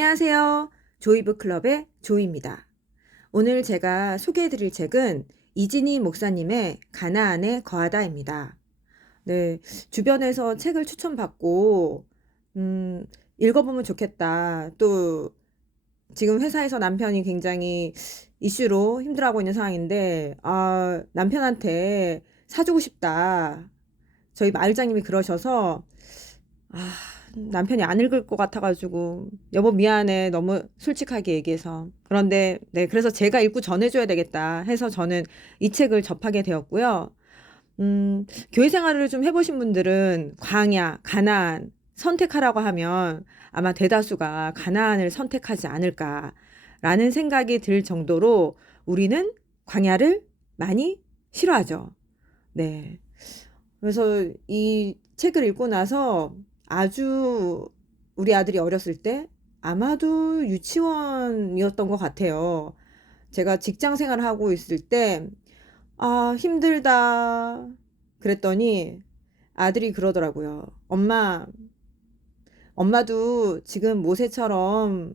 안녕하세요. 조이북클럽의 조이입니다. 오늘 제가 소개해드릴 책은 이진희 목사님의 가나안에 거하다입니다. 네, 주변에서 책을 추천받고 읽어보면 좋겠다. 또 지금 회사에서 남편이 굉장히 이슈로 힘들어하고 있는 상황인데 남편한테 사주고 싶다. 저희 마을장님이 그러셔서 아, 남편이 안 읽을 것 같아가지고 여보 미안해 너무 솔직하게 얘기해서 그런데 네 그래서 제가 읽고 전해줘야 되겠다 해서 저는 이 책을 접하게 되었고요. 교회 생활을 좀 해보신 분들은 광야, 가나안 선택하라고 하면 아마 대다수가 가나안을 선택하지 않을까라는 생각이 들 정도로 우리는 광야를 많이 싫어하죠. 네. 그래서 이 책을 읽고 나서 아주 우리 아들이 어렸을 때 아마도 유치원이었던 것 같아요. 제가 직장 생활을 하고 있을 때, 힘들다. 그랬더니 아들이 그러더라고요. 엄마도 지금 모세처럼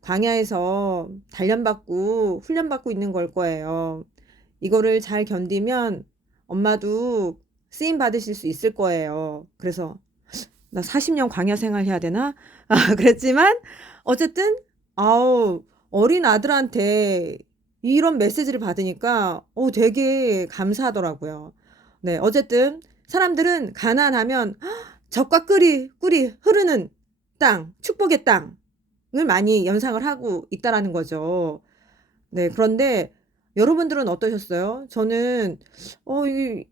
광야에서 단련받고 훈련받고 있는 걸 거예요. 이거를 잘 견디면 엄마도 쓰임 받으실 수 있을 거예요. 그래서 나 40년 광야 생활 해야 되나? 그랬지만 어쨌든 아우 어린 아들한테 이런 메시지를 받으니까 되게 감사하더라고요. 네, 어쨌든 사람들은 가난하면 젖과 꿀이 흐르는 땅, 축복의 땅을 많이 연상을 하고 있다라는 거죠. 네, 그런데 여러분들은 어떠셨어요? 저는 이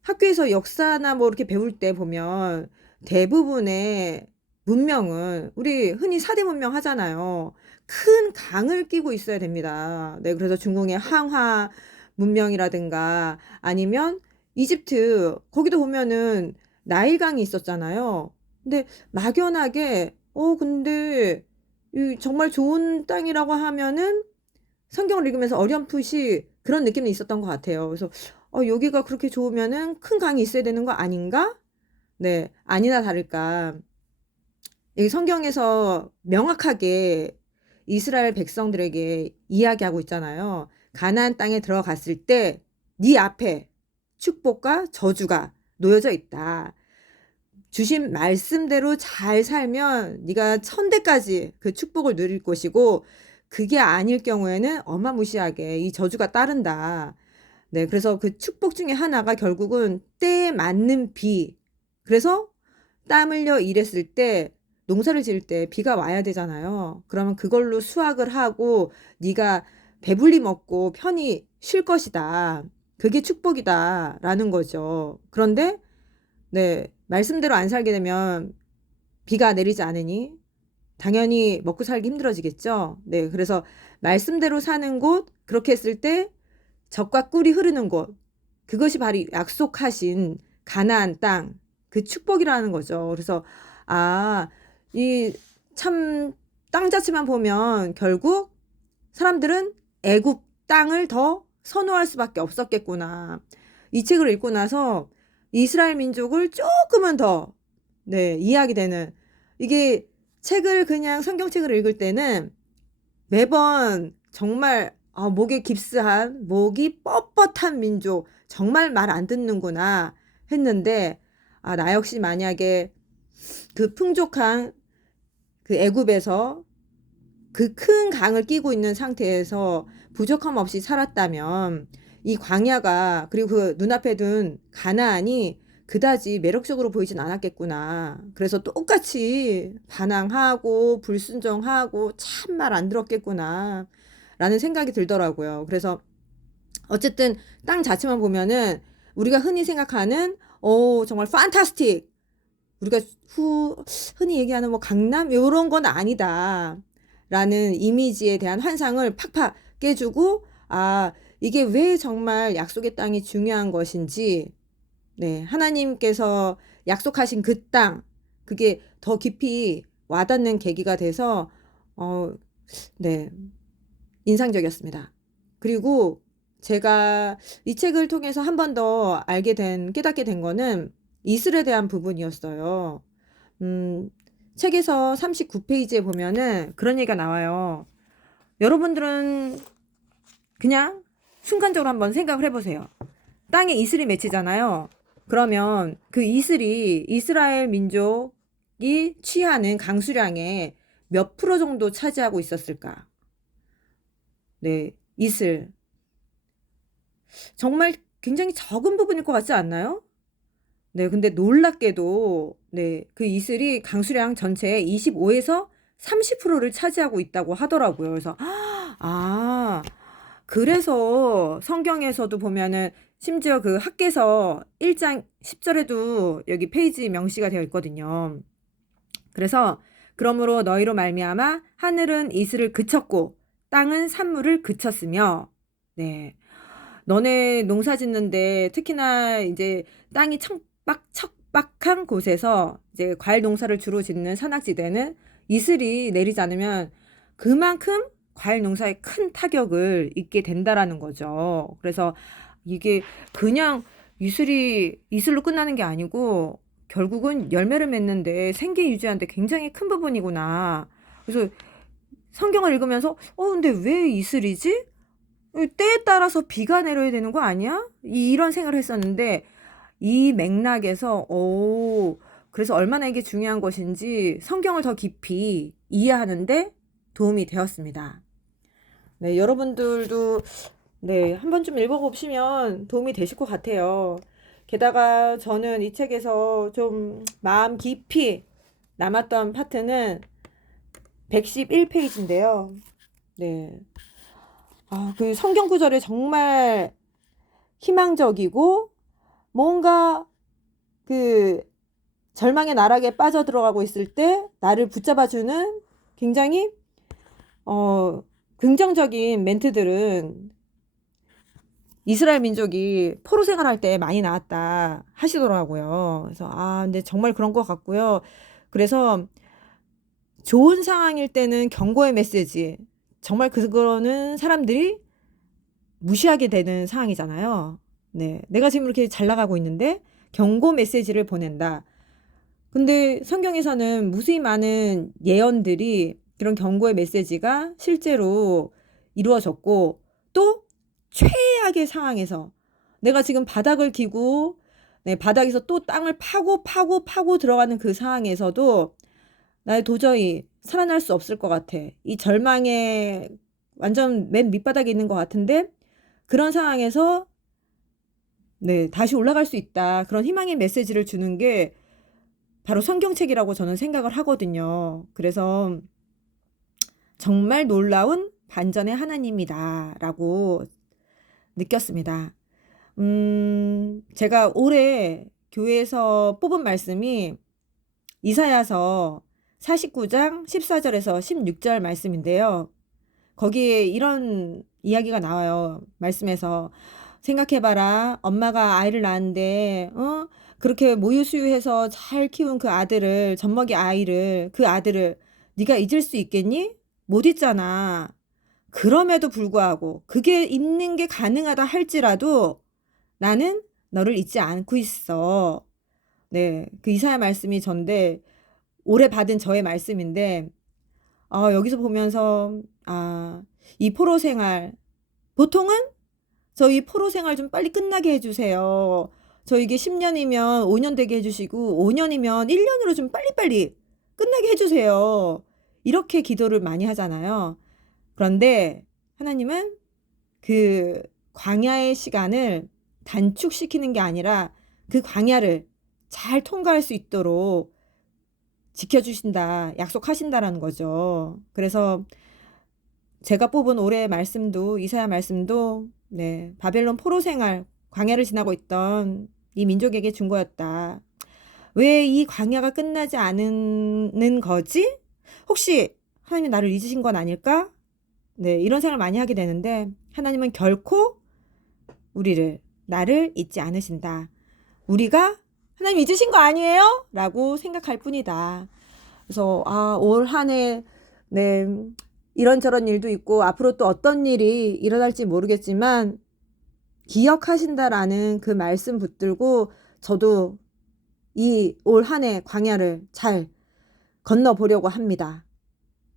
학교에서 역사나 뭐 이렇게 배울 때 보면 대부분의 문명은 우리 흔히 사대 문명 하잖아요. 큰 강을 끼고 있어야 됩니다. 네, 그래서 중국의 항화 문명이라든가 아니면 이집트 거기도 보면은 나일강이 있었잖아요. 근데 막연하게 근데 이 정말 좋은 땅이라고 하면은 성경을 읽으면서 어렴풋이 그런 느낌이 있었던 것 같아요. 그래서 여기가 그렇게 좋으면은 큰 강이 있어야 되는 거 아닌가? 네, 아니나 다를까. 이 성경에서 명확하게 이스라엘 백성들에게 이야기하고 있잖아요. 가나안 땅에 들어갔을 때 네 앞에 축복과 저주가 놓여져 있다. 주신 말씀대로 잘 살면 네가 천대까지 그 축복을 누릴 것이고 그게 아닐 경우에는 어마무시하게 이 저주가 따른다. 네, 그래서 그 축복 중에 하나가 결국은 때에 맞는 비. 그래서 땀 흘려 일했을 때 농사를 지을 때 비가 와야 되잖아요. 그러면 그걸로 수확을 하고 네가 배불리 먹고 편히 쉴 것이다. 그게 축복이다라는 거죠. 그런데 네, 말씀대로 안 살게 되면 비가 내리지 않으니 당연히 먹고 살기 힘들어지겠죠. 네, 그래서 말씀대로 사는 곳, 그렇게 했을 때 젖과 꿀이 흐르는 곳, 그것이 바로 약속하신 가나안 땅, 그 축복이라는 거죠. 그래서 이 참 땅 자체만 보면 결국 사람들은 애굽 땅을 더 선호할 수밖에 없었겠구나. 이 책을 읽고 나서 이스라엘 민족을 조금은 더 네, 이해하게 되는 이게 책을 그냥 성경책을 읽을 때는 매번 정말 목에 깁스한 목이 뻣뻣한 민족 정말 말 안 듣는구나 했는데 나 역시 만약에 그 풍족한 그 애굽에서 그 큰 강을 끼고 있는 상태에서 부족함 없이 살았다면 이 광야가 그리고 그 눈앞에 둔 가나안이 그다지 매력적으로 보이진 않았겠구나. 그래서 똑같이 반항하고 불순종하고 참 말 안 들었겠구나. 라는 생각이 들더라고요. 그래서 어쨌든 땅 자체만 보면은 우리가 흔히 생각하는 정말 판타스틱 우리가 흔히 얘기하는 뭐 강남 요런 건 아니다. 라는 이미지에 대한 환상을 팍팍 깨주고 이게 왜 정말 약속의 땅이 중요한 것인지 네, 하나님께서 약속하신 그 땅 그게 더 깊이 와닿는 계기가 돼서 네, 인상적이었습니다. 그리고 제가 이 책을 통해서 한 번 더 깨닫게 된 거는 이슬에 대한 부분이었어요. 음, 책에서 39페이지에 보면은 그런 얘기가 나와요. 여러분들은 그냥 순간적으로 한번 생각을 해보세요. 땅에 이슬이 맺히잖아요. 그러면 그 이슬이 이스라엘 민족이 취하는 강수량의 몇 프로 정도 차지하고 있었을까? 네, 이슬. 정말 굉장히 적은 부분일 것 같지 않나요? 네, 근데 놀랍게도, 네, 그 이슬이 강수량 전체의 25에서 30%를 차지하고 있다고 하더라고요. 그래서, 아, 그래서 성경에서도 보면은 심지어 그 학개서 1장 10절에도 여기 페이지 명시가 되어 있거든요. 그래서 그러므로 너희로 말미암아 하늘은 이슬을 그쳤고 땅은 산물을 그쳤으며, 네, 너네 농사 짓는데 특히나 이제 땅이 척박한 곳에서 이제 과일 농사를 주로 짓는 산악지대는 이슬이 내리지 않으면 그만큼 과일 농사에 큰 타격을 입게 된다라는 거죠. 그래서 이게 그냥 이슬로 끝나는 게 아니고 결국은 열매를 맺는데 생계 유지하는데 굉장히 큰 부분이구나. 그래서 성경을 읽으면서 근데 왜 이슬이지? 때에 따라서 비가 내려야 되는 거 아니야? 이런 생각을 했었는데 이 맥락에서 그래서 얼마나 이게 중요한 것인지 성경을 더 깊이 이해하는데 도움이 되었습니다. 네, 여러분들도 네, 한 번쯤 읽어보시면 도움이 되실 것 같아요. 게다가 저는 이 책에서 좀 마음 깊이 남았던 파트는 111페이지인데요. 네. 그 성경 구절이 정말 희망적이고 뭔가 그 절망의 나락에 빠져들어가고 있을 때 나를 붙잡아주는 굉장히 긍정적인 멘트들은 이스라엘 민족이 포로 생활할 때 많이 나왔다 하시더라고요. 그래서 근데 정말 그런 것 같고요. 그래서 좋은 상황일 때는 경고의 메시지, 정말 그거는 사람들이 무시하게 되는 상황이잖아요. 네, 내가 지금 이렇게 잘 나가고 있는데 경고 메시지를 보낸다. 근데 성경에서는 무수히 많은 예언들이 그런 경고의 메시지가 실제로 이루어졌고 또 최악의 상황에서 내가 지금 바닥을 기고 네, 바닥에서 또 땅을 파고 들어가는 그 상황에서도 나 도저히 살아날 수 없을 것 같아. 이 절망에 완전 맨 밑바닥에 있는 것 같은데 그런 상황에서 네, 다시 올라갈 수 있다. 그런 희망의 메시지를 주는 게 바로 성경책이라고 저는 생각을 하거든요. 그래서 정말 놀라운 반전의 하나님이다라고 느꼈습니다. 제가 올해 교회에서 뽑은 말씀이 이사야서 49장 14절에서 16절 말씀인데요. 거기에 이런 이야기가 나와요. 말씀에서 생각해봐라. 엄마가 아이를 낳았는데 그렇게 모유수유해서 잘 키운 그 아들을, 젖먹이 아이를, 그 아들을 네가 잊을 수 있겠니? 못 잊잖아. 그럼에도 불구하고 그게 잊는 게 가능하다 할지라도 나는 너를 잊지 않고 있어. 네, 그 이사야 말씀이 전데 올해 받은 저의 말씀인데 여기서 보면서 이 포로 생활 보통은 저희 포로 생활 좀 빨리 끝나게 해주세요. 저 이게 10년이면 5년 되게 해주시고 5년이면 1년으로 좀 빨리빨리 끝나게 해주세요. 이렇게 기도를 많이 하잖아요. 그런데 하나님은 그 광야의 시간을 단축시키는 게 아니라 그 광야를 잘 통과할 수 있도록 지켜주신다, 약속하신다라는 거죠. 그래서 제가 뽑은 올해의 말씀도 이사야 말씀도 네, 바벨론 포로 생활, 광야를 지나고 있던 이 민족에게 준 거였다. 왜 이 광야가 끝나지 않는 거지? 혹시 하나님이 나를 잊으신 건 아닐까? 네, 이런 생각을 많이 하게 되는데 하나님은 결코 나를 잊지 않으신다. 우리가 하나님 잊으신 거 아니에요? 라고 생각할 뿐이다. 그래서 올 한 해 네, 이런저런 일도 있고 앞으로 또 어떤 일이 일어날지 모르겠지만 기억하신다라는 그 말씀 붙들고 저도 이 올 한 해 광야를 잘 건너보려고 합니다.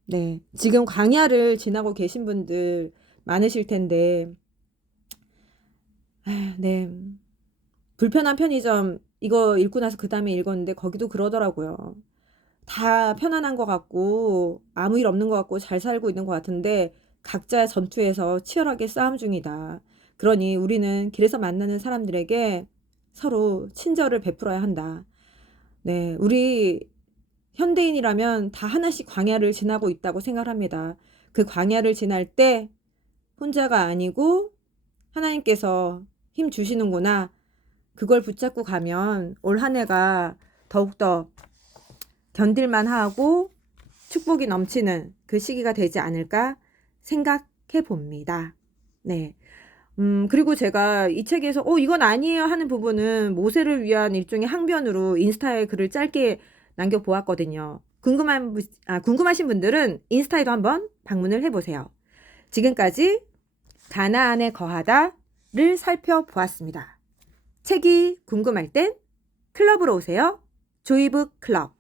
네. 지금 광야를 지나고 계신 분들 많으실 텐데, 네. 불편한 편의점, 이거 읽고 나서 그 다음에 읽었는데, 거기도 그러더라고요. 다 편안한 것 같고, 아무 일 없는 것 같고, 잘 살고 있는 것 같은데, 각자의 전투에서 치열하게 싸움 중이다. 그러니 우리는 길에서 만나는 사람들에게 서로 친절을 베풀어야 한다. 네. 우리 현대인이라면 다 하나씩 광야를 지나고 있다고 생각합니다. 그 광야를 지날 때 혼자가 아니고 하나님께서 힘 주시는구나. 그걸 붙잡고 가면 올 한 해가 더욱더 견딜만 하고 축복이 넘치는 그 시기가 되지 않을까 생각해 봅니다. 네. 그리고 제가 이 책에서, 이건 아니에요 하는 부분은 모세를 위한 일종의 항변으로 인스타에 글을 짧게 남겨보았거든요. 궁금하신 분들은 인스타에도 한번 방문을 해보세요. 지금까지 가나안에 거하다를 살펴보았습니다. 책이 궁금할 땐 클럽으로 오세요. 조이북 클럽.